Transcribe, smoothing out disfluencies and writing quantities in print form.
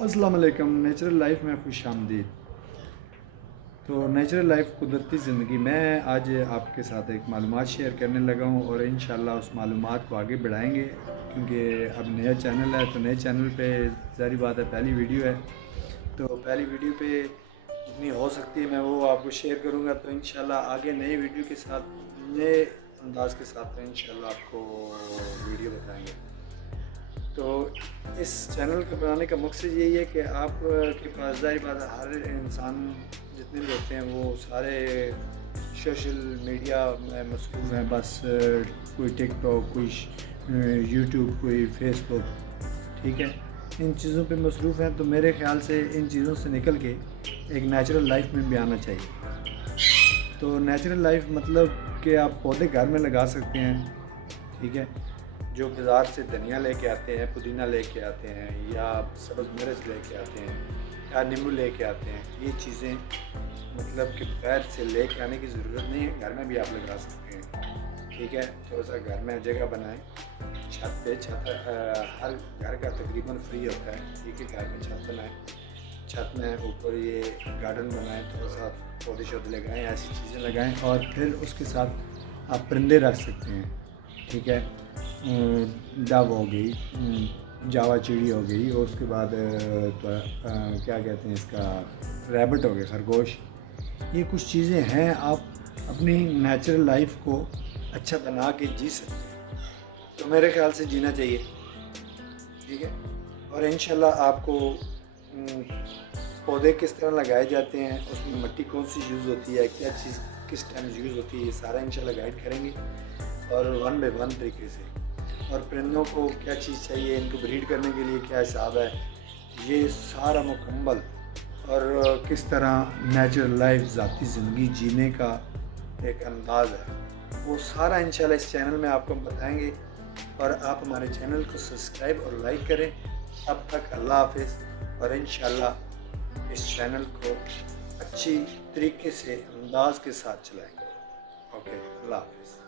अस्सलाम वालेकुम। Natural life में खुश आमदीद। तो नेचुरल लाइफ कुदरती ज़िंदगी में आज आपके साथ एक मालूमात शेयर करने लगा हूँ और इंशाल्लाह उस मालूमात को आगे बढ़ाएंगे, क्योंकि अब नया चैनल है। तो नए चैनल पे ज़ाहिर बात है पहली वीडियो है, तो पहली वीडियो पे जितनी हो सकती है मैं वो आपको शेयर करूँगा। तो इंशाल्लाह आगे नई वीडियो के साथ, नए अंदाज के साथ तो इंशाल्लाह आपको वीडियो बताएंगे। तो इस चैनल को बनाने का मकसद यही है कि आप के पास ज़ाहिर बात है हर इंसान जितने भी होते हैं वो सारे सोशल मीडिया में मसरूफ़ हैं। बस कोई टिकटॉक, कोई यूट्यूब, कोई फेसबुक, ठीक है, इन चीज़ों पे मसरूफ़ हैं। तो मेरे ख़्याल से इन चीज़ों से निकल के एक नेचुरल लाइफ में भी आना चाहिए। तो नेचुरल लाइफ मतलब कि आप पौधे घर में लगा सकते हैं, ठीक है, जो बाज़ार से धनिया लेके आते हैं, पुदीना लेके आते हैं, या सब्ज़ मिर्च लेके आते हैं, या नींबू लेके आते हैं। ये चीज़ें मतलब कि बाहर से लेके आने की ज़रूरत नहीं है, घर में भी आप लगा सकते हैं, ठीक है। थोड़ा सा घर में जगह बनाएं, छत पे हर घर का तकरीबन फ्री होता है, ठीक है। घर में छत बनाएं, छत में ऊपर ये गार्डन बनाएं, थोड़ा सा पौधे शौधे लगाएं, ऐसी चीज़ें लगाएं। और फिर उसके साथ आप परिंदे रख सकते हैं, ठीक है। डव हो गई, जावा चिड़ी हो गई, और उसके बाद क्या कहते हैं इसका, रैबिट हो गया, खरगोश। ये कुछ चीज़ें हैं, आप अपनी नेचुरल लाइफ को अच्छा बना के जी सकते हैं। तो मेरे ख्याल से जीना चाहिए, ठीक है। और इंशाल्लाह आपको पौधे किस तरह लगाए जाते हैं, उसमें मिट्टी कौन सी यूज़ होती है, क्या चीज़ किस टाइम यूज़ होती है, ये सारा इंशाल्लाह गाइड करेंगे और वन बाय वन तरीके से। और परिंदों को क्या चीज़ चाहिए, इनको ब्रीड करने के लिए क्या हिसाब है, ये सारा मुकम्मल, और किस तरह नेचुरल लाइफ ज़ाती ज़िंदगी जीने का एक अंदाज़ है, वो सारा इंशाल्लाह इस चैनल में आपको बताएंगे। और आप हमारे चैनल को सब्सक्राइब और लाइक करें। अब तक अल्लाह हाफिज़, और इंशाल्लाह इस चैनल को अच्छी तरीके से अंदाज के साथ चलाएंगे। ओके, अल्लाह हाफिज़।